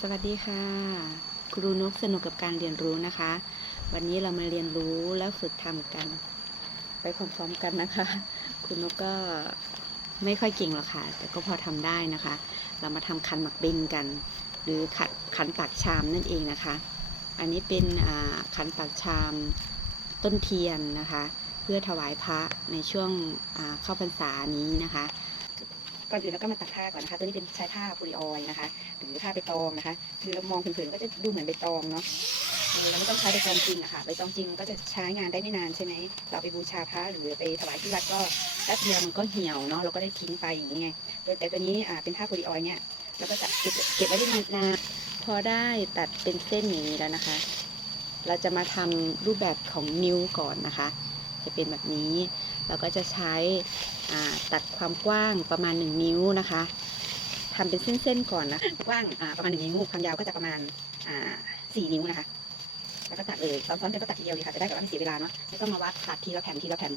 สวัสดีค่ะ ครูนกสนุกกับการเรียนรู้นะคะ วันนี้เรามาเรียนรู้แล้วฝึกทำกัน ไปพร้อมๆกันนะคะ ครูนกก็ไม่ค่อยเก่งหรอกค่ะ แต่ก็พอทำได้นะคะ เรามาทำขันหมักเบงกัน หรือขันขันปากชามนั่นเองนะคะ อันนี้เป็นขันปากชามต้นเทียนนะคะ เพื่อถวายพระในช่วงเข้าพรรษานี้นะคะ ก่อนอื่นเราก็มาตัดผ้าก่อนนะคะ ตัวนี้เป็นใช้ผ้าโพลีออยนะคะ หรือผ้าใบตองนะคะ คือเรามองเผินๆก็จะดูเหมือนใบตองเนาะเราไม่ต้องใช้ใบตองจริงอะค่ะใบตองจริงก็จะใช้งานได้ไม่นานใช่ไหม เราไปบูชาพระหรือไปถวายที่วัดก็แป๊บเดียวมันก็เหี่ยวเนาะ เราก็ได้ทิ้งไปอย่างนี้ไงแต่ตัวนี้อ่าเป็นผ้าโพลีออยเนี่ยเราก็จะเก็บเก็บไว้ได้นานๆพอได้ตัดเป็นเส้นอย่างนี้แล้วนะคะ เราจะมาทำรูปแบบของนิ้วก่อนนะคะ จะเป็นแบบนี้ เราก็จะใช้ตัดความกว้างประมาณ 1 นิ้วนะคะทำเป็นเส้นๆก่อนนะกว้างประมาณ1นิ้วความยาวก็จะประมาณอ่า4นิ้วนะคะแล้วก็ตัดเลยซ้อนๆกันก็ตัดทีเดียวดีค่ะจะได้แบบว่าไม่เสียเวลาเนาะไม่ต้องมาวัดตัดทีละแผ่นทีละแผ่น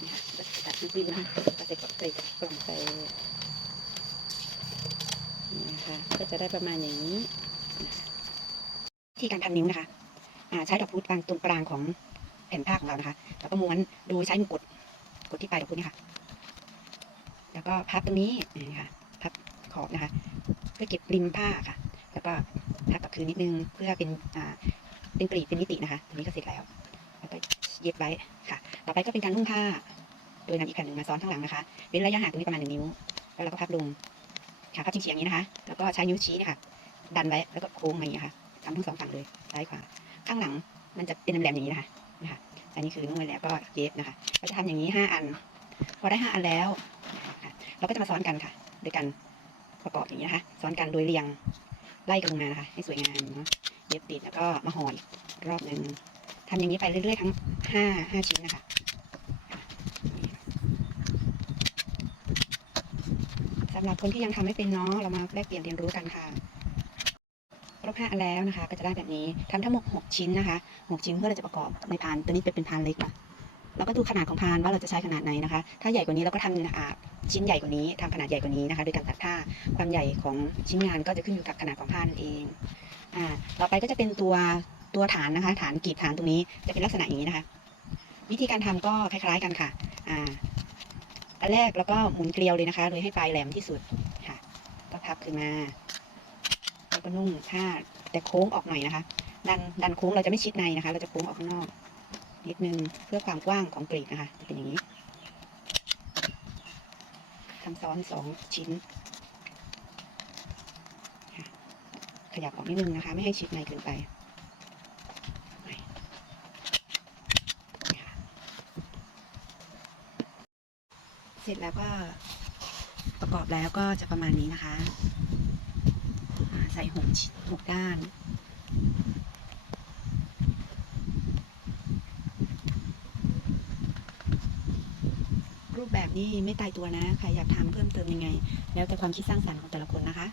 นี่ค่ะตัดริบๆนะคะตัดใส่กล่องใส่กล่องใส่นี่นะคะก็จะได้ประมาณอย่างนี้ที่การทำนิ้วนะคะใช้ดอกพุธกลางตรงกลางของ แผ่นผ้าของเรานะคะ แล้วก็ม้วนโดูใช้มือกดกดที่ปลายดอกพุธนี่ค่ะ แล้วก็พับตรงนี้นี่ค่ะพับขอบนะคะ เพื่อเก็บริมผ้าค่ะ แล้วก็พับกลับคืนนิดนึงเพื่อเป็นอ่าเป็นกรีบเป็นมิตินะคะตรงนี้ก็เสร็จแล้วแล้วก็เย็บไว้ค่ะ ต่อไปก็เป็นการนุ่งผ้า โดยนำอีกแผ่นหนึ่งมาซ้อนข้างหลังนะคะเว้นระยะห่างตรงนี้ประมาณหนึ่งนิ้ว แล้วเราก็พับลงค่ะพับเฉียงๆอย่างนี้นะคะ แล้วก็ใช้นิ้วชี้นะคะดันไว้แล้วก็โค้งอย่างนี้ค่ะทำทั้งสองฝั่งเลยซ้ายขวาข้างหลังมันจะเป็นแหลมๆอย่างนี้นะคะ นะคะอันนี้คือนุ่งไว้แล้วก็เย็บนะคะเราจะทำอย่างนี้ห้าอัน พอได้ห้าอันแล้ว เราก็จะมาซ้อนกันค่ะ โดยการประกอบอย่างนี้นะคะซ้อนกันโดยเรียงไล่กันลงมานะคะ ให้สวยงามเนาะเย็บติดแล้วก็มาห่ออีกรอบหนึ่งทำอย่างนี้ไปเรื่อยๆทั้งห้าห้าชิ้นนะคะสำหรับคนที่ยังทำไม่เป็นเนาะเรามาแลกเปลี่ยนเรียนรู้กันค่ะ ครบห้าแล้วนะคะ ก็จะได้แบบนี้ทำทั้งหมดหกชิ้นนะคะหกชิ้นเพื่อเราจะประกอบในพานตัวนี้เป็นเป็นพานเล็กนะเราก็ดูขนาดของพานว่าเราจะใช้ขนาดไหนนะคะ ถ้าใหญ่กว่านี้เราก็ทำอาชิ้นใหญ่กว่านี้ทำขนาดใหญ่กว่านี้นะคะโดยการตัดผ้าความใหญ่ของชิ้นงานก็จะขึ้นอยู่กับขนาดของผ้านั่นเองอ่าต่อไปก็จะเป็นตัวตัวฐานนะคะ ฐานกรีบฐานตรงนี้จะเป็นลักษณะอย่างนี้นะคะ วิธีการทำก็คล้ายๆกันค่ะอ่าอันแรกแล้วก็หมุนเกลียวเลยนะคะ โดยให้ปลายแหลมที่สุดค่ะก็พับขึ้นมา ก็นุ่งผ้าแต่โค้งออกหน่อยนะคะ ดันดันโค้งเราจะไม่ชิดในนะคะ เราจะโค้งออกข้างนอก นิดนึงเพื่อความกว้างของกรีบนะคะจะเป็นอย่างนี้ทำซ้อนสองชิ้นขยับออกนิดนึงนะคะ ไม่ให้ชิดในเกินไปเสร็จแล้วก็ประกอบแล้วก็จะประมาณนี้นะคะ ใส่หกชิ้นหกด้านรูปแบบนี้ไม่ตายตัวนะ ใครอยากทำเพิ่มเติมยังไง แล้วแต่ความคิดสร้างสรรค์ของแต่ละคนนะคะ